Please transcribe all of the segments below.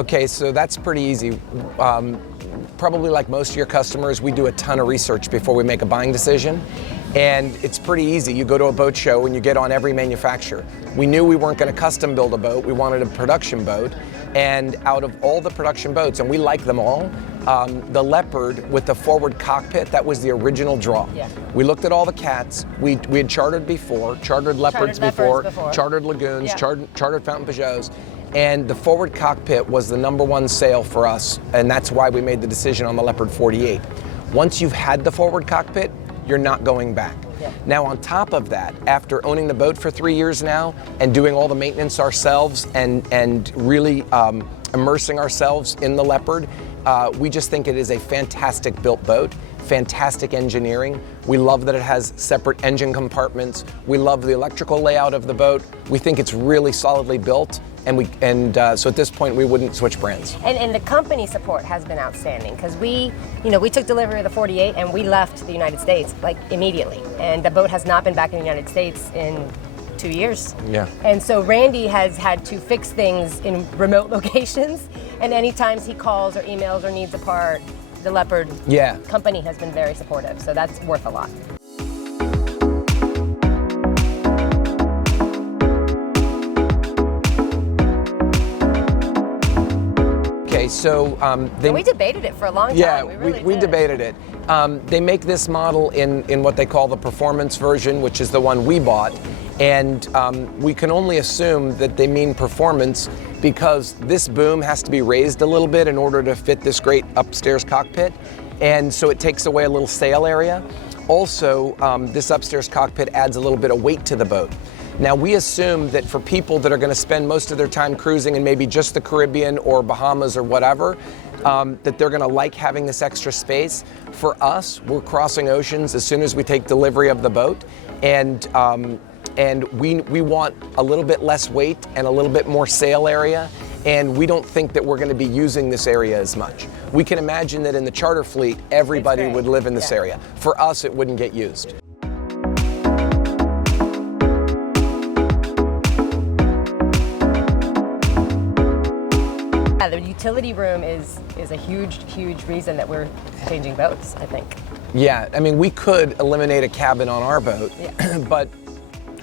Okay, so that's pretty easy. Probably like most of your customers, we do a ton of research before we make a buying decision. And it's pretty easy. You go to a boat show and you get on every manufacturer. We knew we weren't going to custom build a boat. We wanted a production boat. And out of all the production boats, and we like them all, the Leopard with the forward cockpit, that was the original draw. Yeah. We looked at all the cats. We had chartered before, chartered Leopards before, chartered Lagoons, yeah. chartered Fountain Pajots. And the forward cockpit was the #1 sale for us, and that's why we made the decision on the Leopard 48. Once you've had the forward cockpit, you're not going back. Yeah. Now on top of that, after owning the boat for 3 years now and doing all the maintenance ourselves and really immersing ourselves in the Leopard, we just think it is a fantastic built boat, fantastic engineering. We love that it has separate engine compartments. We love the electrical layout of the boat. We think it's really solidly built, and so at this point we wouldn't switch brands. And the company support has been outstanding, because we took delivery of the 48 and we left the United States like immediately, and the boat has not been back in the United States in 2 years. Yeah. And so Randy has had to fix things in remote locations, and any times he calls or emails or needs a part, the Leopard company has been very supportive, so that's worth a lot. Okay, so we debated it for a long time. Yeah, we debated it. They make this model in what they call the performance version, which is the one we bought, and we can only assume that they mean performance because this boom has to be raised a little bit in order to fit this great upstairs cockpit, and so it takes away a little sail area. Also, this upstairs cockpit adds a little bit of weight to the boat. Now, we assume that for people that are going to spend most of their time cruising in maybe just the Caribbean or Bahamas or whatever, that they're going to like having this extra space. For us, we're crossing oceans as soon as we take delivery of the boat, and we want a little bit less weight and a little bit more sail area, and we don't think that we're going to be using this area as much. We can imagine that in the charter fleet, everybody would live in this area. For us, it wouldn't get used. Yeah, the utility room is a huge reason that we're changing boats, I think. Yeah, I mean, we could eliminate a cabin on our boat, but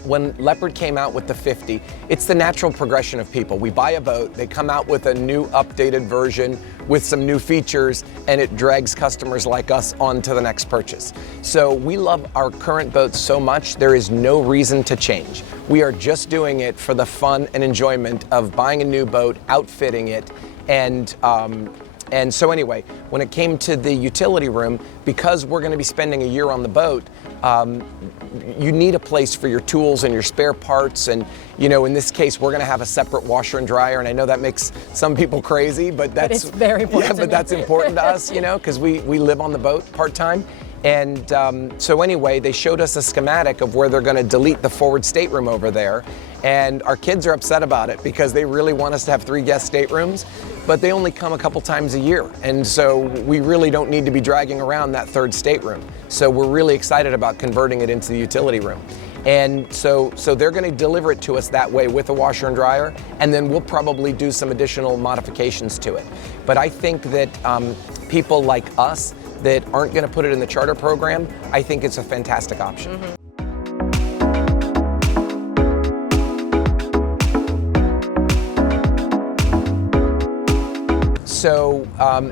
when Leopard came out with the 50, it's the natural progression of people. We buy a boat, they come out with a new updated version with some new features, and it drags customers like us on to the next purchase. So we love our current boat so much, there is no reason to change. We are just doing it for the fun and enjoyment of buying a new boat, outfitting it, and so anyway, when it came to the utility room, because we're going to be spending a year on the boat, you need a place for your tools and your spare parts, and in this case we're going to have a separate washer and dryer, and I know that makes some people crazy, but that's very important. Yeah, but that's important to us, because we live on the boat part-time. And so anyway, they showed us a schematic of where they're going to delete the forward stateroom over there, and our kids are upset about it because they really want us to have 3 guest staterooms, but they only come a couple times a year, and so we really don't need to be dragging around that 3rd stateroom. So we're really excited about converting it into the utility room. And so they're going to deliver it to us that way with a washer and dryer, and then we'll probably do some additional modifications to it. But I think that people like us that aren't going to put it in the charter program, I think it's a fantastic option. Mm-hmm. So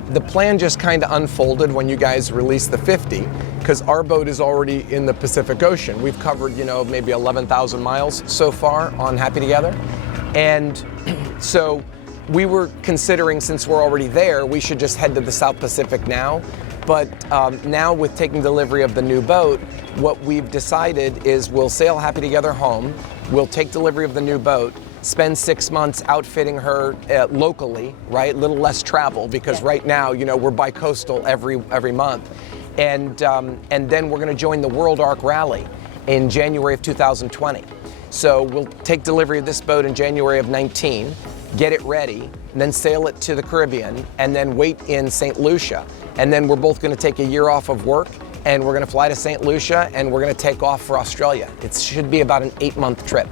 the plan just kind of unfolded when you guys released the 50, because our boat is already in the Pacific Ocean. We've covered, maybe 11,000 miles so far on Happy Together. And so we were considering, since we're already there, we should just head to the South Pacific now. But now with taking delivery of the new boat, what we've decided is we'll sail Happy Together home, we'll take delivery of the new boat, spend 6 months outfitting her locally, right? A little less travel, because right now, we're bi-coastal every month. And then we're gonna join the World Arc Rally in January of 2020. So we'll take delivery of this boat in January of 19, get it ready, and then sail it to the Caribbean, and then wait in St. Lucia. And then we're both gonna take a year off of work, and we're gonna fly to St. Lucia, and we're gonna take off for Australia. It should be about an 8-month trip.